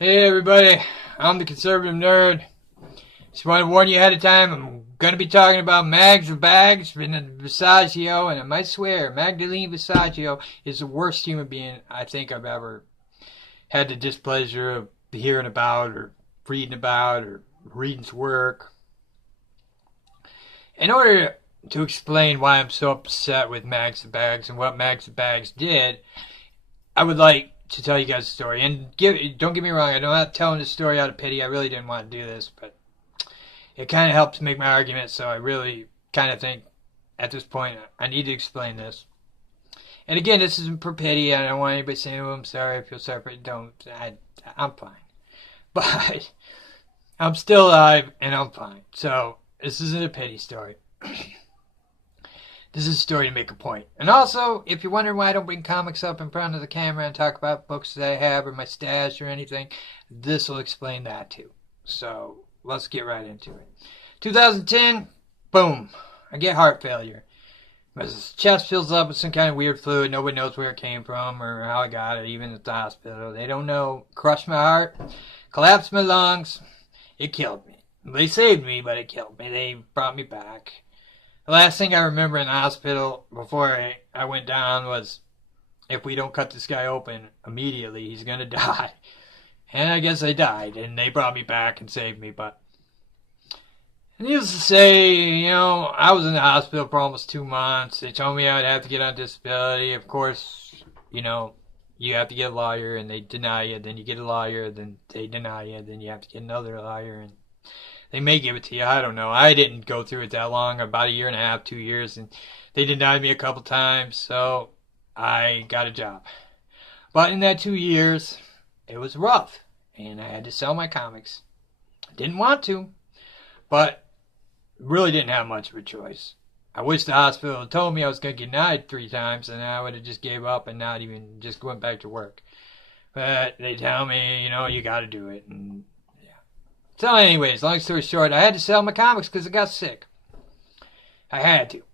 Hey everybody, I'm the conservative nerd. Just want to warn you ahead of time, I'm going to be talking about mags or bags in the vissagio, and I might swear, Magdalene Visaggio is the worst human being I think I've ever had the displeasure of hearing about or reading's work. In order to explain why I'm so upset with Mags and Bags and what Mags and Bags did, I would like to tell you guys a story. And don't get me wrong, I'm not telling this story out of pity. I really didn't want to do this, but it kind of helped to make my argument, so I really kind of think at this point I need to explain this. And again, this isn't for pity. I don't want anybody saying, oh, I'm sorry, I feel sorry, but don't. I'm fine. But I'm still alive, and I'm fine. So this isn't a pity story. This is a story to make a point. And also, if you're wondering why I don't bring comics up in front of the camera and talk about books that I have or my stash or anything, this will explain that too. So let's get right into it. 2010, boom, I get heart failure. My chest fills up with some kind of weird fluid. Nobody knows where it came from or how I got it, even at the hospital. They don't know. Crushed my heart, collapsed my lungs. It killed me. They saved me, but it killed me. They brought me back. The last thing I remember in the hospital before I went down was, if we don't cut this guy open immediately, he's going to die. And I guess I died, and they brought me back and saved me. But needless to say, I was in the hospital for almost 2 months. They told me I'd have to get on disability. Of course, you have to get a lawyer, and they deny you. Then you get a lawyer, then they deny you. Then you have to get another lawyer, and they may give it to you. I don't know. I didn't go through it that long, about 1.5 years, 2 years, and they denied me a couple times, so I got a job. But in that 2 years, it was rough, and I had to sell my comics. I didn't want to, but really didn't have much of a choice. I wish the hospital had told me I was going to get denied 3 times, and I would have just gave up and not even just went back to work. But they tell me, you got to do it, and so anyways, long story short, I had to sell my comics because I got sick. I had to.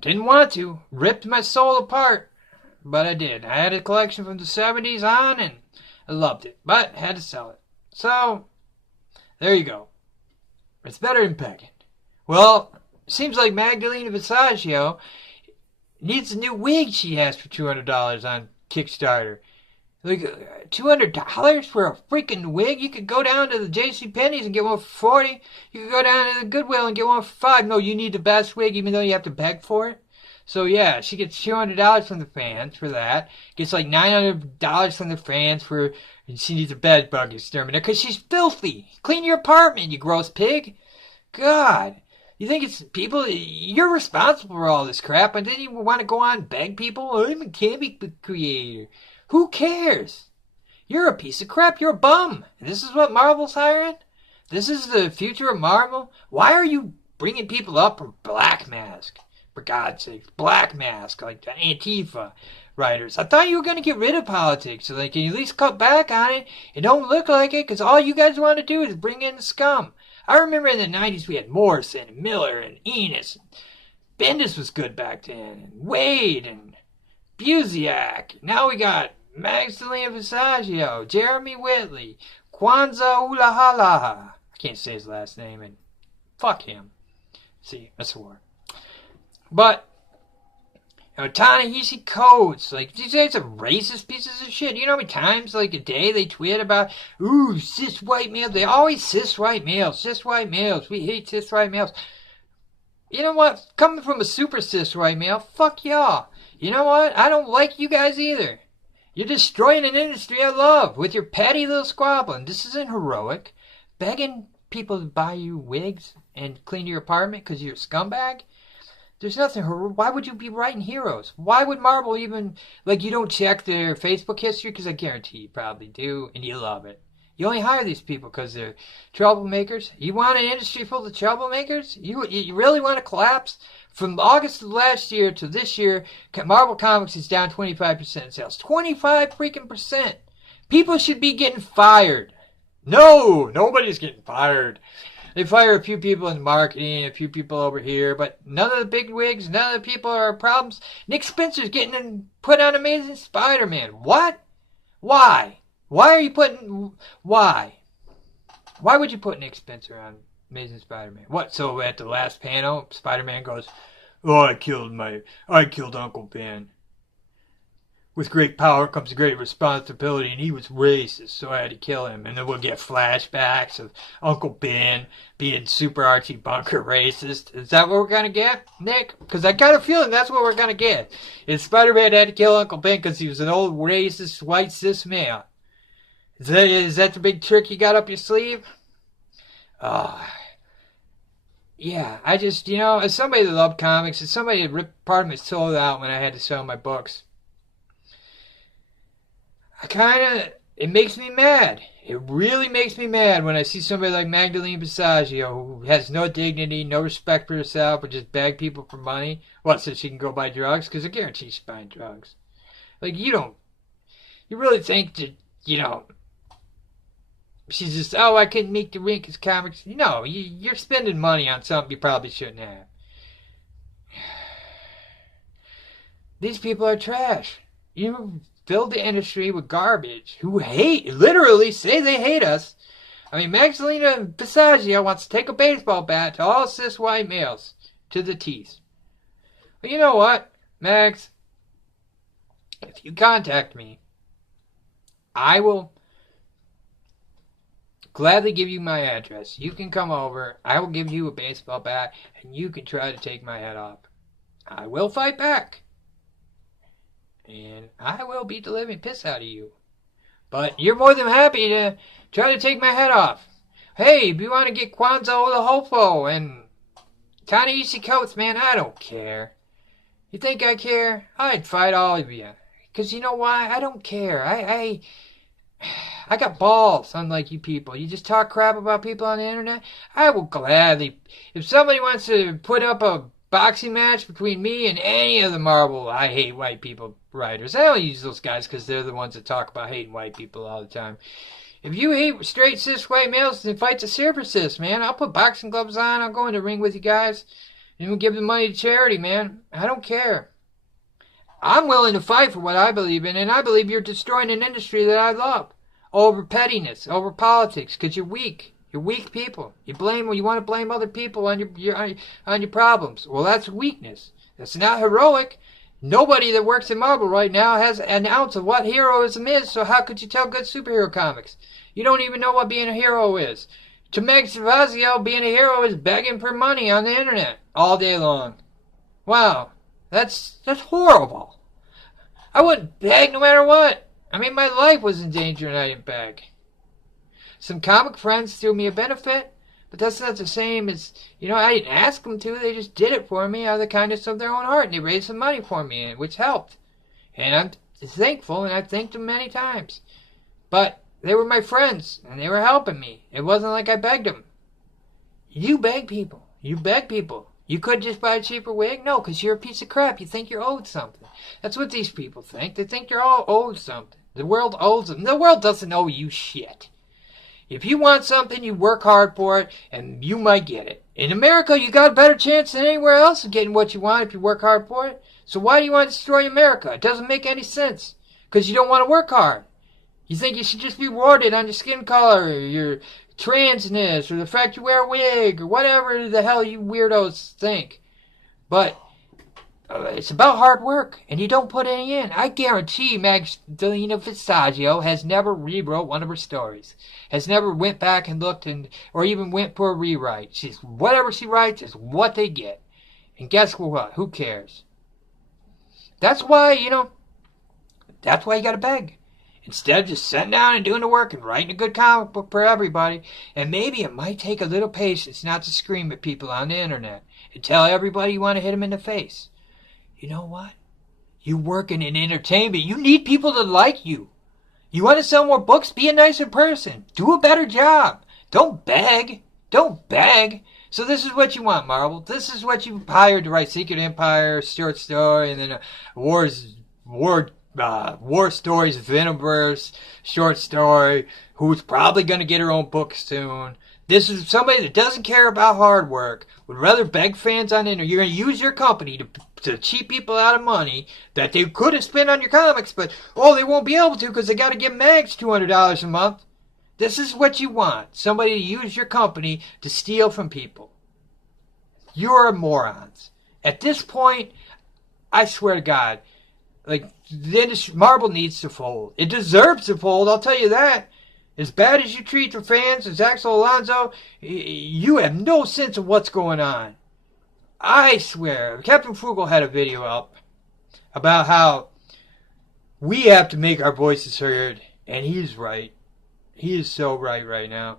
Didn't want to. Ripped my soul apart. But I did. I had a collection from the 70s on, and I loved it. But had to sell it. So, there you go. It's better than begging. Well, seems like Magdalena Visaggio needs a new wig she has for $200 on Kickstarter. Like $200 for a freaking wig? You could go down to the JCPenney's and get one for $40. You could go down to the Goodwill and get one for $5. No, you need the best wig even though you have to beg for it. So yeah, she gets $200 from the fans for that. Gets like $900 from the fans for, and she needs a bed bug exterminator because she's filthy. Clean your apartment, you gross pig. God. You think it's people, you're responsible for all this crap, and then you want to go on and beg people? I'm a comic book creator. Who cares? You're a piece of crap. You're a bum. This is what Marvel's hiring? This is the future of Marvel? Why are you bringing people up for Black Mask? For God's sake, Black Mask, like the Antifa writers. I thought you were going to get rid of politics so they can at least cut back on it. It don't look like it because all you guys want to do is bring in the scum. I remember in the 90s we had Morrison and Miller and Enos. Bendis was good back then. And Wade and Busiak. Now we got Magdalena Visaggio, Jeremy Whitley, Kwanzaa Ulahala. I can't say his last name, and fuck him. See, I swore. But, Ta-Nehisi Coates, like, these guys are racist pieces of shit. You know how many times, like, a day they tweet about, ooh, cis white males? They always cis white males, we hate cis white males. You know what? Coming from a super cis white male, fuck y'all. You know what? I don't like you guys either. You're destroying an industry I love with your petty little squabbling. This isn't heroic. Begging people to buy you wigs and clean your apartment because you're a scumbag? There's nothing heroic. Why would you be writing heroes? Why would Marvel even, like, you don't check their Facebook history? Because I guarantee you probably do, and you love it. You only hire these people because they're troublemakers. You want an industry full of troublemakers? You really want to collapse? From August of last year to this year, Marvel Comics is down 25% in sales. 25 freaking percent. People should be getting fired. No, nobody's getting fired. They fire a few people in marketing, a few people over here, but none of the big wigs, none of the people are problems. Nick Spencer's getting put on Amazing Spider-Man. What? Why? Why are you putting... Why? Why would you put Nick Spencer on Amazing Spider-Man? What, so at the last panel, Spider-Man goes, "Oh, I killed Uncle Ben. With great power comes great responsibility, and he was racist, so I had to kill him." And then we'll get flashbacks of Uncle Ben being super Archie Bunker racist. Is that what we're going to get, Nick? Because I got a feeling that's what we're going to get. Is Spider-Man had to kill Uncle Ben because he was an old racist white cis male. Is that the big trick you got up your sleeve? Yeah, I just, as somebody that loved comics, as somebody that ripped part of my soul out when I had to sell my books, it makes me mad. It really makes me mad when I see somebody like Magdalene Vissagio, who has no dignity, no respect for herself, but just beg people for money. What, so she can go buy drugs? Because I guarantee she's buying drugs. Like, you really think that, she's just, I couldn't make the rent because comics. No, you're spending money on something you probably shouldn't have. These people are trash. You filled the industry with garbage who literally say they hate us. I mean, Magdalena Vissagio wants to take a baseball bat to all cis white males to the teeth. Well, you know what, Mags? If you contact me, I will gladly give you my address. You can come over. I will give you a baseball bat, and you can try to take my head off. I will fight back. And I will beat the living piss out of you. But you're more than happy to try to take my head off. Hey, if you want to get Kwanzaa the Hofo and Ta-Nehisi Coates, man, I don't care. You think I care? I'd fight all of you. Because you know why? I don't care. I got balls, unlike you people. You just talk crap about people on the internet. I will gladly... If somebody wants to put up a boxing match between me and any of the Marvel I hate white people writers. I only use those guys because they're the ones that talk about hating white people all the time. If you hate straight cis white males, then fight the super cis, man. I'll put boxing gloves on. I'll go in the ring with you guys. And we'll give the money to charity, man. I don't care. I'm willing to fight for what I believe in, and I believe you're destroying an industry that I love. Over pettiness, over politics, because you're weak. You're weak people. You want to blame other people on your problems. Well, that's weakness. That's not heroic. Nobody that works in Marvel right now has an ounce of what heroism is, so how could you tell good superhero comics? You don't even know what being a hero is. To Meg Savazio, being a hero is begging for money on the internet all day long. Wow, that's horrible. I wouldn't beg no matter what. I mean, my life was in danger and I didn't beg. Some comic friends threw me a benefit, but that's not the same as, I didn't ask them to. They just did it for me out of the kindness of their own heart, and they raised some money for me, which helped. And I'm thankful, and I've thanked them many times. But they were my friends, and they were helping me. It wasn't like I begged them. You beg people. You beg people. You could just buy a cheaper wig? No, because you're a piece of crap. You think you're owed something. That's what these people think. They think they're all owed something. The world owes them. The world doesn't owe you shit. If you want something, you work hard for it, and you might get it. In America, you got a better chance than anywhere else of getting what you want if you work hard for it. So why do you want to destroy America? It doesn't make any sense. Because you don't want to work hard. You think you should just be rewarded on your skin color, or your transness, or the fact you wear a wig, or whatever the hell you weirdos think. But it's about hard work, and you don't put any in. I guarantee Magdalena Vissagio has never rewrote one of her stories. Has never went back and looked or even went for a rewrite. Whatever she writes is what they get. And guess what? Who cares? That's why, that's why you gotta beg. Instead of just sitting down and doing the work and writing a good comic book for everybody. And maybe it might take a little patience not to scream at people on the internet and tell everybody you want to hit them in the face. You know what? You working in entertainment. You need people to like you. You want to sell more books? Be a nicer person. Do a better job. Don't beg. Don't beg. So this is what you want, Marvel. This is what you hired to write Secret Empire, short story, and then War Stories, Venomverse, short story, who's probably going to get her own book soon. This is somebody that doesn't care about hard work, would rather beg fans on internet. You're going to use your company to cheat people out of money that they could have spent on your comics, but, oh, they won't be able to because they got to give mags $200 a month. This is what you want. Somebody to use your company to steal from people. You're morons. At this point, I swear to God, like, the industry, Marvel needs to fold. It deserves to fold, I'll tell you that. As bad as you treat the fans, as Axel Alonso, you have no sense of what's going on. I swear, Captain Frugal had a video up about how we have to make our voices heard, and he's right. He is so right now.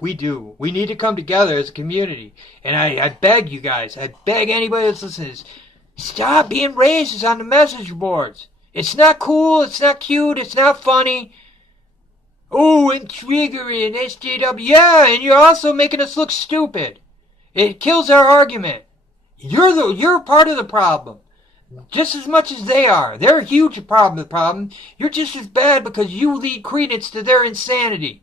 We do. We need to come together as a community. And I beg you guys, I beg anybody that's listening, stop being racist on the message boards. It's not cool, it's not cute, it's not funny. Oh, and Trigger and SJW. Yeah, and you're also making us look stupid. It kills our argument. You're part of the problem. Just as much as they are. They're a huge problem. You're just as bad because you lead credence to their insanity.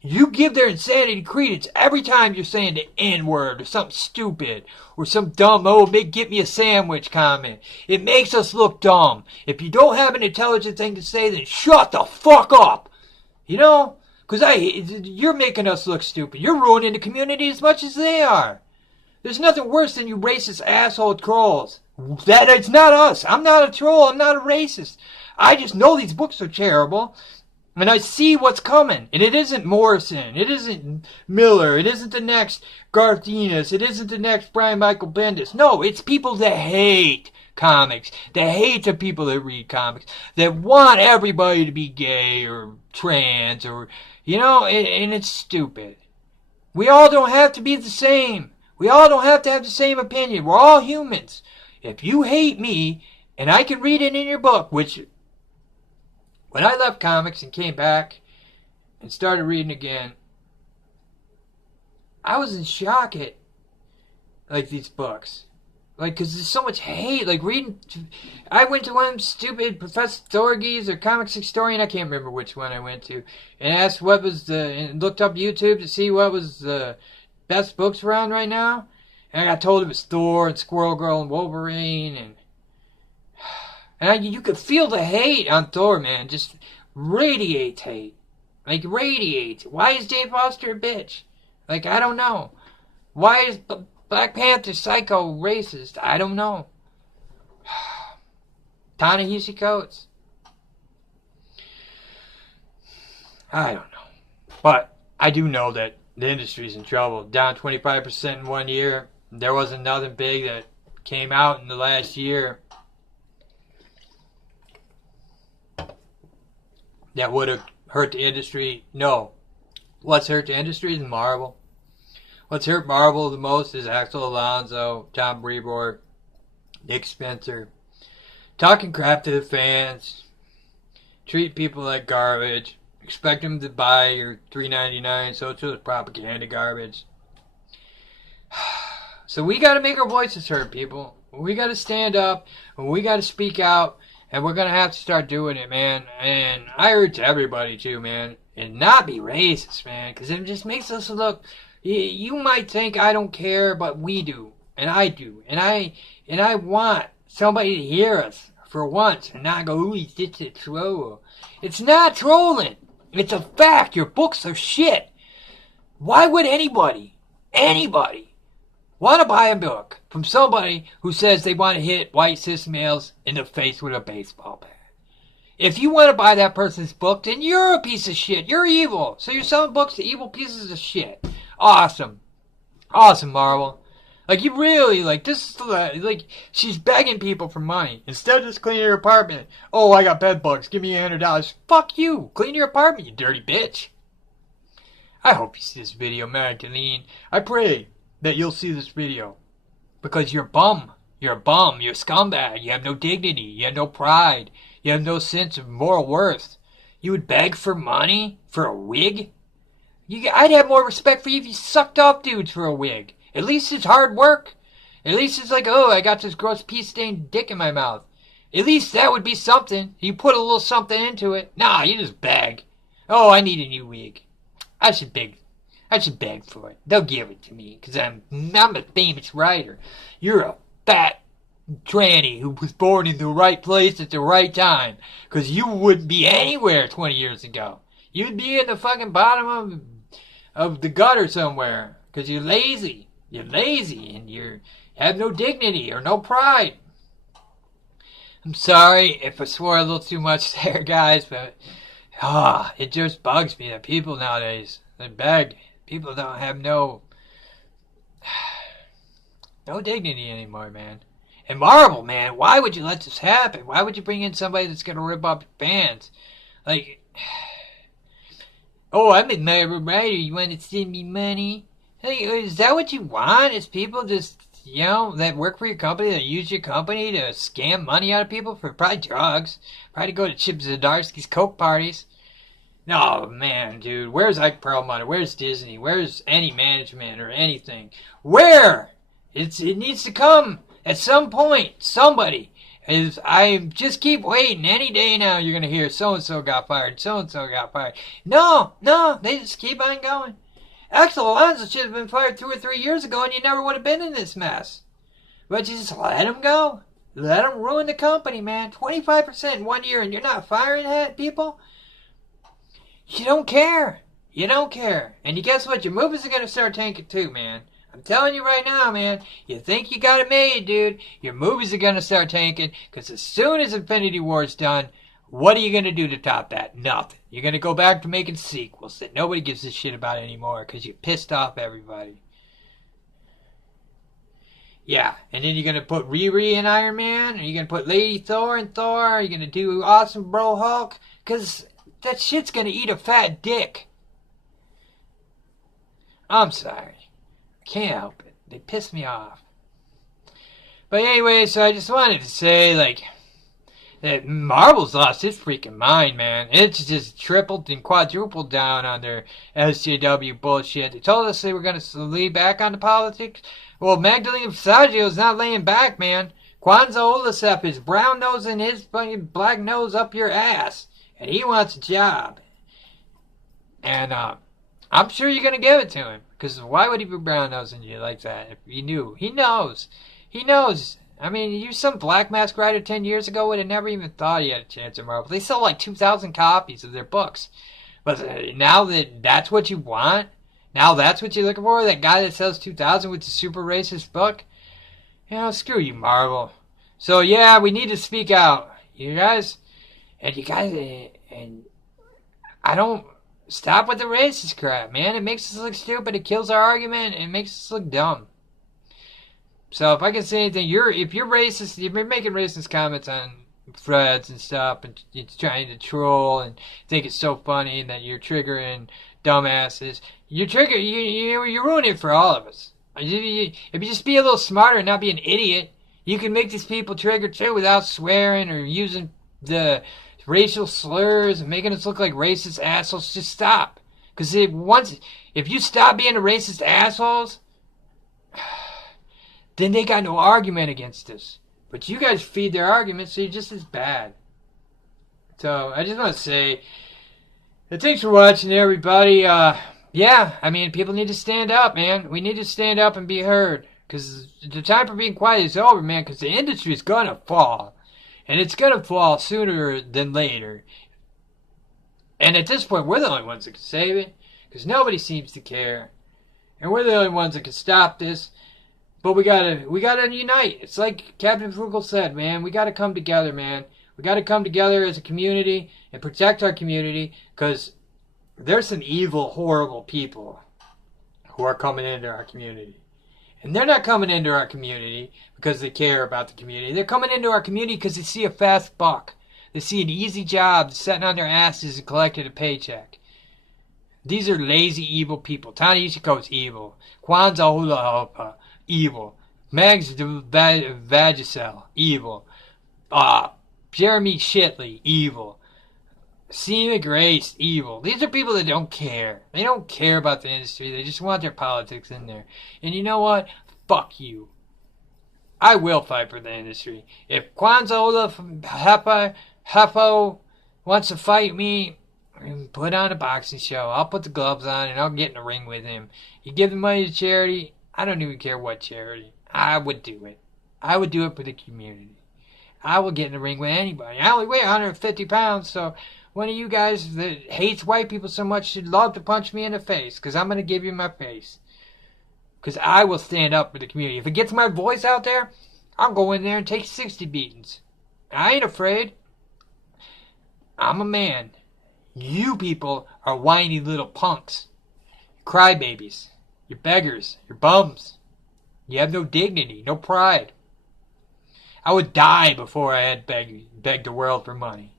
You give their insanity credence every time you're saying the N-word or something stupid or some dumb, get me a sandwich comment. It makes us look dumb. If you don't have an intelligent thing to say, then shut the fuck up. You know? Because you're making us look stupid. You're ruining the community as much as they are. There's nothing worse than you racist asshole trolls. It's not us. I'm not a troll. I'm not a racist. I just know these books are terrible. And I see what's coming. And it isn't Morrison. It isn't Miller. It isn't the next Garth Ennis. It isn't the next Brian Michael Bendis. No, it's people that hate comics. That hate the people that read comics. That want everybody to be gay or trans or, you know, and it's stupid. We all don't have to be the same. We all don't have to have the same opinion. We're all humans. If you hate me, and I can read it in your book, which, when I left comics and came back and started reading again, I was in shock at, like, these books. Like, because there's so much hate. Like, reading, I went to one of them stupid Professor Thorgy's or Comics Historian, I can't remember which one I went to, and asked what was and looked up YouTube to see what was the best books around right now. And I got told it was Thor and Squirrel Girl and Wolverine, and you could feel the hate on Thor, man. Just radiates hate. Like, radiates. Why is Dave Foster a bitch? Like, I don't know. Why is Black Panther psycho racist? I don't know. Ta-Nehisi Coates. I don't know. But I do know that the industry's in trouble. Down 25% in 1 year. There wasn't nothing big that came out in the last year that would have hurt the industry. No. What's hurt the industry is Marvel. What's hurt Marvel the most is Axel Alonso, Tom Brevoort, Nick Spencer. Talking crap to the fans. Treat people like garbage. Expect them to buy your $3.99 socialist propaganda garbage. So we got to make our voices heard, people. We got to stand up. We got to speak out. And we're going to have to start doing it, man. And I urge everybody to, man. And not be racist, man. Because it just makes us look... You might think I don't care, but we do. And I do. And I want somebody to hear us for once. And not go, ooh, he's just a troll. It's not trolling. It's a fact. Your books are shit. Why would anybody want to buy a book from somebody who says they want to hit white cis males in the face with a baseball bat? If you want to buy that person's book, then you're a piece of shit. You're evil. So you're selling books to evil pieces of shit. Awesome. Awesome, Marvel. Like, you really, like, this is, like, she's begging people for money. Instead of just cleaning her apartment. Oh, I got bed bugs. Give me $100. Fuck you. Clean your apartment, you dirty bitch. I hope you see this video, Magdalene. I pray that you'll see this video. Because you're a bum. You're a bum. You're a scumbag. You have no dignity. You have no pride. You have no sense of moral worth. You would beg for money? For a wig? I'd have more respect for you if you sucked off dudes for a wig. At least it's hard work. At least it's like, oh, I got this gross pea-stained dick in my mouth. At least that would be something. You put a little something into it. Nah, you just beg. Oh, I need a new wig. I should I should beg for it. They'll give it to me because I'm a famous writer. You're a fat tranny who was born in the right place at the right time, because you wouldn't be anywhere 20 years ago. You'd be in the fucking bottom of the gutter somewhere because you're lazy. You're lazy and you have no dignity or no pride. I'm sorry if I swore a little too much there, guys, but it just bugs me that people nowadays, they beg. People don't have no dignity anymore, man. And Marvel, man, why would you let this happen? Why would you bring in somebody that's going to rip off your fans? Like, oh, I'm a Marvel writer. You want to send me money? Hey, is that what you want? Is people just, that work for your company, that use your company to scam money out of people for probably drugs? Probably go to Chip Zdarsky's Coke parties. No, man, dude. Where's Ike Perlmutter? Where's Disney? Where's any management or anything? Where? It needs to come. At some point, somebody I just keep waiting. Any day now you're going to hear so-and-so got fired, so-and-so got fired. No, they just keep on going. Axel Alonso should have been fired 2 or 3 years ago and you never would have been in this mess. But you just let him go. Let him ruin the company, man. 25% in 1 year and you're not firing people? You don't care. You don't care. And you guess what? Your movies are going to start tanking too, man. I'm telling you right now, man, you think you got it made, dude. Your movies are going to start tanking, because as soon as Infinity War's done, what are you going to do to top that? Nothing. You're going to go back to making sequels that nobody gives a shit about anymore, because you pissed off everybody. Yeah, and then you're going to put Riri in Iron Man, and you're going to put Lady Thor in Thor, you're going to do Awesome Bro Hulk, because that shit's going to eat a fat dick. I'm sorry. Can't help it. They piss me off. But anyway, so I just wanted to say, that Marvel's lost its freaking mind, man. It's just tripled and quadrupled down on their SJW bullshit. They told us they were going to lay back on the politics. Well, Magdalena Vissagio is not laying back, man. Kwanzaa Olasep is brown nosing his fucking black nose up your ass. And he wants a job. And, I'm sure you're going to give it to him. Because why would he be brown-nosing you like that if he knew? He knows. He knows. I mean, you some Black Mask writer 10 years ago would have never even thought he had a chance at Marvel. They sell like 2,000 copies of their books. But now that's what you want? Now that's what you're looking for? That guy that sells 2,000 with the super racist book? Screw you, Marvel. So, yeah, we need to speak out. And I don't... Stop with the racist crap, man. It makes us look stupid. It kills our argument. It makes us look dumb. So if I can say anything, if you're racist, if you're making racist comments on threads and stuff, and you're trying to troll and think it's so funny that you're triggering dumbasses, you're ruining it for all of us. If you just be a little smarter and not be an idiot, you can make these people trigger too without swearing or using the racial slurs and making us look like racist assholes. Just stop. Because if you stop being a racist assholes, then they got no argument against us. But you guys feed their arguments, so you're just as bad. So I just want to say, thanks for watching, everybody. People need to stand up, man. We need to stand up and be heard. Because the time for being quiet is over, man. Because the industry is going to fall. And it's going to fall sooner than later. And at this point, we're the only ones that can save it. Because nobody seems to care. And we're the only ones that can stop this. But we gotta unite. It's like Captain Frugal said, man. We gotta come together, man. We gotta come together as a community and protect our community. Because there's some evil, horrible people who are coming into our community. And they're not coming into our community because they care about the community. They're coming into our community because they see a fast buck. They see an easy job sitting on their asses and collecting a paycheck. These are lazy, evil people. Tani Ichiko's evil. Kwanzaa Hula evil. Mags Vagisil, evil. Jeremy Shitley, evil. Seema Grace, evil. These are people that don't care. They don't care about the industry. They just want their politics in there. And you know what? Fuck you. I will fight for the industry. If Kwanzaa Olaf Hefo wants to fight me, Put on a boxing show. I'll put the gloves on and I'll get in the ring with him. You give the money to charity. I don't even care what charity. I would do it. I would do it for the community. I will get in the ring with anybody. I only weigh 150 pounds, so one of you guys that hates white people so much should love to punch me in the face, because I'm going to give you my face. Because I will stand up for the community. If it gets my voice out there, I'll go in there and take 60 beatings. I ain't afraid. I'm a man. You people are whiny little punks. Crybabies. You're beggars. You're bums. You have no dignity, no pride. I would die before I had begged the world for money.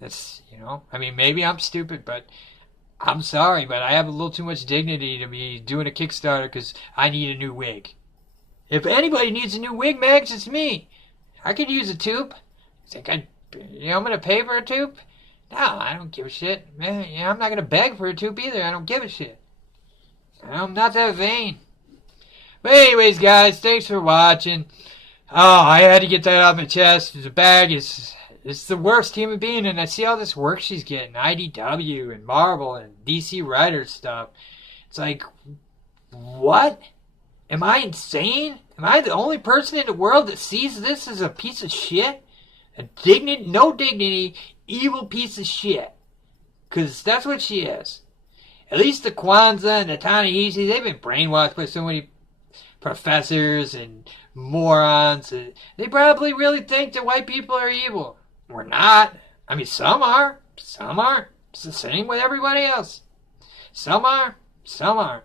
That's, I mean, maybe I'm stupid, but I'm sorry, but I have a little too much dignity to be doing a Kickstarter because I need a new wig. If anybody needs a new wig, Max, it's me. I could use a tube. Think I'm going to pay for a tube? No, I don't give a shit. Man, I'm not going to beg for a tube either. I don't give a shit. I'm not that vain. But anyways, guys, thanks for watching. Oh, I had to get that off my chest. The bag is the worst human being, and I see all this work she's getting. IDW and Marvel and DC Writers stuff. It's like, what? Am I insane? Am I the only person in the world that sees this as a piece of shit? No dignity, evil piece of shit. Because that's what she is. At least the Kwanzaa and the Ta-Nehisi, they've been brainwashed by so many professors and morons. They probably really think that white people are evil. We're not. I mean, some are. Some aren't. It's the same with everybody else. Some are. Some aren't.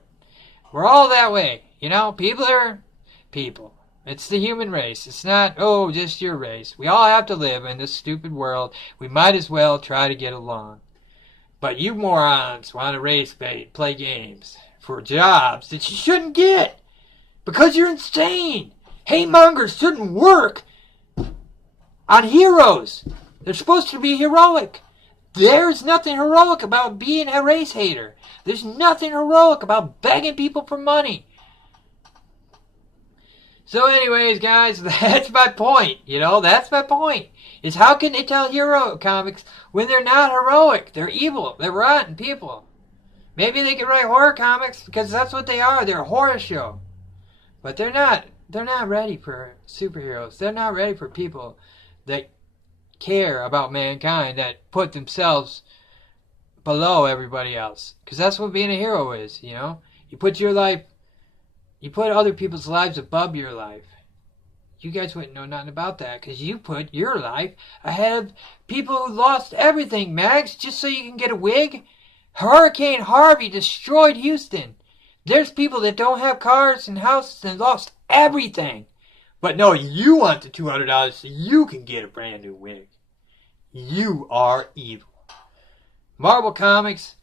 We're all that way. People are people. It's the human race. It's not, just your race. We all have to live in this stupid world. We might as well try to get along. But you morons want to race bait, play games for jobs that you shouldn't get because you're insane. Hate mongers shouldn't work on heroes. They're supposed to be heroic. There's nothing heroic about being a race hater. There's nothing heroic about begging people for money. So anyways, guys, that's my point. That's my point. Is how can they tell hero comics when they're not heroic? They're evil. They're rotten people. Maybe they could write horror comics because that's what they are. They're a horror show. But they're not. They're not ready for superheroes. They're not ready for people that care about mankind, that put themselves below everybody else. Because that's what being a hero is, You put your life, you put other people's lives above your life. You guys wouldn't know nothing about that because you put your life ahead of people who lost everything, Max, just so you can get a wig. Hurricane Harvey destroyed Houston. There's people that don't have cars and houses and lost everything. But no, you want the $200 so you can get a brand new wig. You are evil. Marvel Comics,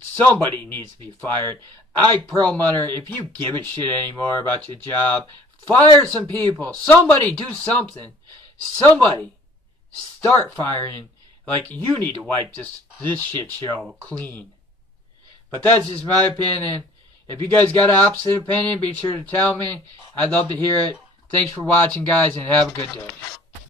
somebody needs to be fired. Perlmutter, if you give a shit anymore about your job, fire some people. Somebody do something. Somebody start firing. Like, you need to wipe this shit show clean. But that's just my opinion. If you guys got an opposite opinion, be sure to tell me. I'd love to hear it. Thanks for watching, guys, and have a good day.